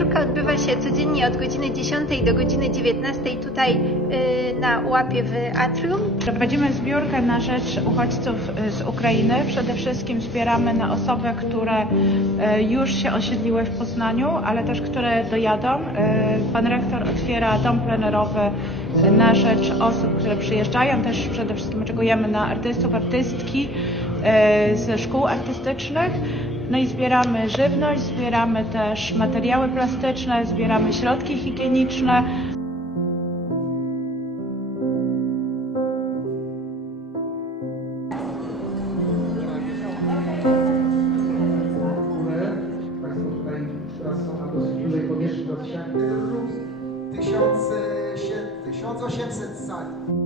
Zbiórka odbywa się codziennie od godziny 10 do godziny 19 tutaj y, na łapie w Atrium. Prowadzimy zbiórkę na rzecz uchodźców y, z Ukrainy. Przede wszystkim zbieramy na osoby, które y, już się osiedliły w Poznaniu, ale też które dojadą. Pan rektor otwiera dom plenerowy na rzecz osób, które przyjeżdżają. Też przede wszystkim oczekujemy na artystów, artystki ze szkół artystycznych. No i zbieramy żywność, zbieramy też materiały plastyczne, zbieramy środki higieniczne. sie- 1800 sali.